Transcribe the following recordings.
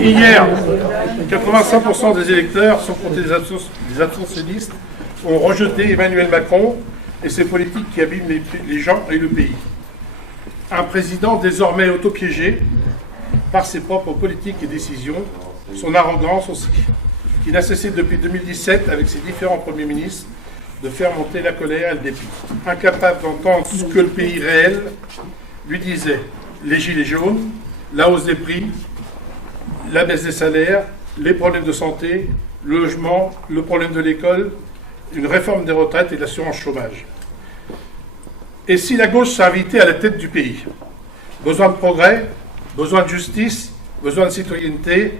Hier, 85% des électeurs, sans compter les abstentionnistes, ont rejeté Emmanuel Macron et ses politiques qui abîment les gens et le pays. Un président désormais autopiégé par ses propres politiques et décisions, son arrogance aussi, qui n'a cessé depuis 2017 avec ses différents premiers ministres de faire monter la colère et le dépit. Incapable d'entendre ce que le pays réel lui disait. Les gilets jaunes, la hausse des prix, la baisse des salaires, les problèmes de santé, le logement, le problème de l'école, une réforme des retraites et de l'assurance chômage. Et si la gauche s'est invitée à la tête du pays? Besoin de progrès, besoin de justice, besoin de citoyenneté,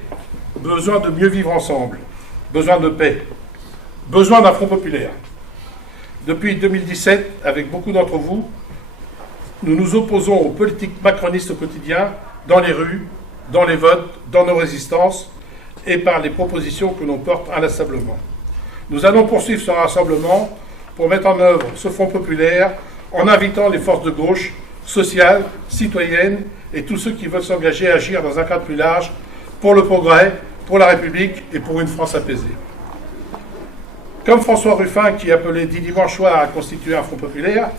besoin de mieux vivre ensemble, besoin de paix, besoin d'un front populaire. Depuis 2017, avec beaucoup d'entre vous, nous nous opposons aux politiques macronistes au quotidien, dans les rues, dans les votes, dans nos résistances et par les propositions que l'on porte inlassablement. Nous allons poursuivre ce rassemblement pour mettre en œuvre ce front populaire en invitant les forces de gauche, sociales, citoyennes et tous ceux qui veulent s'engager à agir dans un cadre plus large pour le progrès, pour la République et pour une France apaisée. Comme François Ruffin qui appelait dès dimanche soir à constituer un front populaire,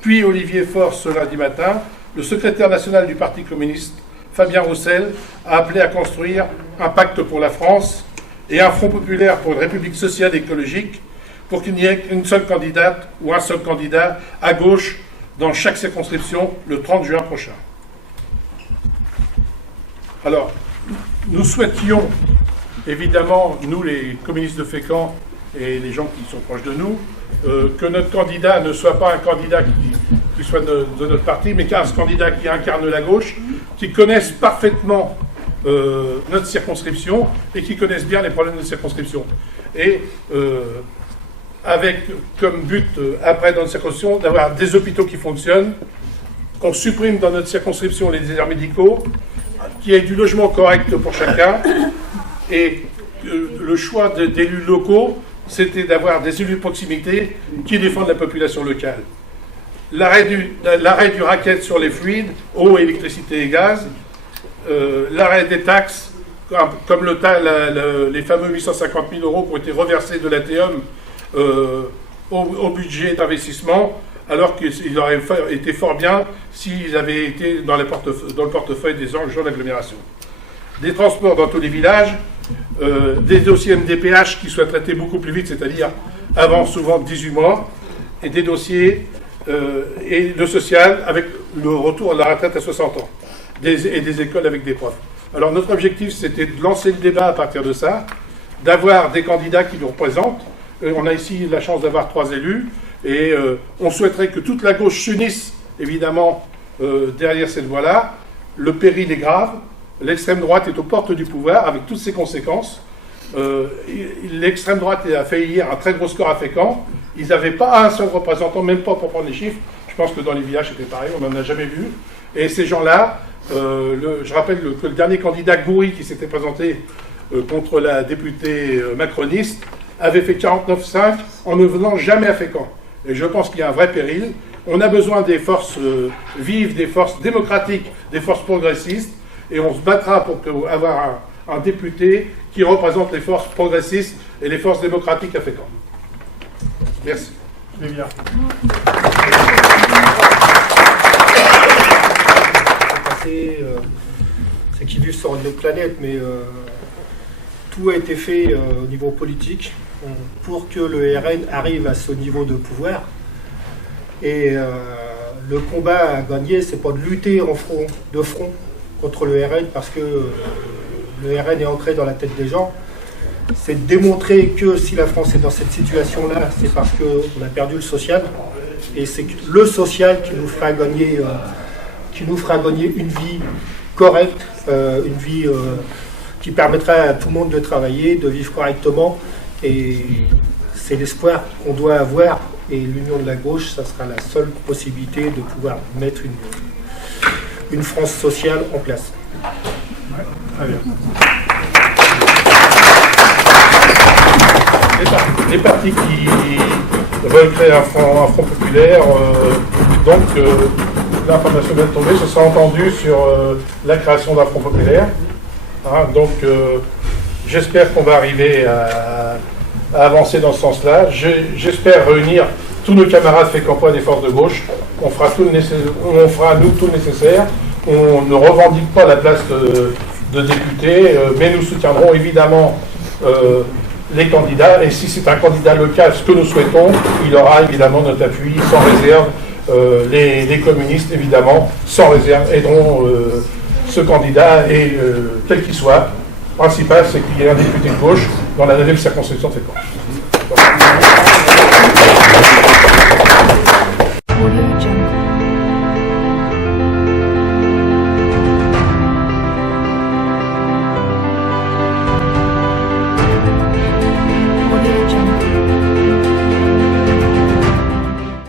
puis Olivier Faure ce lundi matin, le secrétaire national du Parti communiste, Fabien Roussel, a appelé à construire un pacte pour la France et un front populaire pour une République sociale et écologique pour qu'il n'y ait qu'une seule candidate ou un seul candidat à gauche dans chaque circonscription le 30 juin prochain. Alors, nous souhaitions, évidemment, nous les communistes de Fécamp et les gens qui sont proches de nous, que notre candidat ne soit pas un candidat qui soit de notre parti, mais qu'un candidat qui incarne la gauche, qui connaisse parfaitement notre circonscription et qui connaisse bien les problèmes de circonscription. Et avec comme but, après dans notre circonscription, d'avoir des hôpitaux qui fonctionnent, qu'on supprime dans notre circonscription les déserts médicaux, qu'il y ait du logement correct pour chacun, et le choix d'élus locaux, c'était d'avoir des élus de proximité qui défendent la population locale. L'arrêt du racket sur les fluides, eau, électricité et gaz, l'arrêt des taxes, comme les fameux 850 000 € qui ont été reversés de l'ATEOM au budget d'investissement, alors qu'il aurait été fort bien s'ils avaient été dans le portefeuille des gens d'agglomération. Des transports dans tous les villages, des dossiers MDPH qui soient traités beaucoup plus vite, c'est-à-dire avant souvent 18 mois, et des dossiers et le social avec le retour à la retraite à 60 ans, et des écoles avec des profs. Alors notre objectif, c'était de lancer le débat à partir de ça, d'avoir des candidats qui nous représentent. On a ici la chance d'avoir 3 élus, et on souhaiterait que toute la gauche s'unisse, évidemment, derrière cette voie-là. Le péril est grave, l'extrême droite est aux portes du pouvoir, avec toutes ses conséquences. L'extrême droite a fait hier un très gros score à Fécamp. Ils n'avaient pas un seul représentant, même pas pour prendre les chiffres. Je pense que dans les villages, c'était pareil, on n'en a jamais vu. Et ces gens-là, je rappelle que le dernier candidat, Goury, qui s'était présenté contre la députée macroniste, avait fait 49,5 en ne venant jamais à Fécamp. Et je pense qu'il y a un vrai péril. On a besoin des forces vives, des forces démocratiques, des forces progressistes, et on se battra pour avoir un député qui représente les forces progressistes et les forces démocratiques à Fécamp. Merci. Très bien. C'est qu'ils vivent sur une autre planète, mais tout a été fait au niveau politique pour que le RN arrive à ce niveau de pouvoir. Et le combat à gagner, c'est pas de lutter de front contre le RN, parce que le RN est ancré dans la tête des gens. C'est de démontrer que si la France est dans cette situation-là, c'est parce qu'on a perdu le social. Et c'est le social qui nous fera gagner, une vie correcte, une vie qui permettra à tout le monde de travailler, de vivre correctement. Et c'est l'espoir qu'on doit avoir. Et l'union de la gauche, ça sera la seule possibilité de pouvoir mettre une France sociale en place. Ouais, très bien. Les partis qui veulent créer un front populaire, l'information vient de tomber, ce sera entendu sur la création d'un front populaire. Hein, donc, j'espère qu'on va arriver à avancer dans ce sens-là. J'espère réunir tous nos camarades fécampois des forces de gauche. On fera nous tout le nécessaire. On ne revendique pas la place de député, mais nous soutiendrons évidemment les candidats. Et si c'est un candidat local, ce que nous souhaitons, il aura évidemment notre appui sans réserve. Les communistes, évidemment, sans réserve, aideront ce candidat, et quel qu'il soit. Le principal, c'est qu'il y ait un député de gauche dans la 9e circonscription de Fécamp.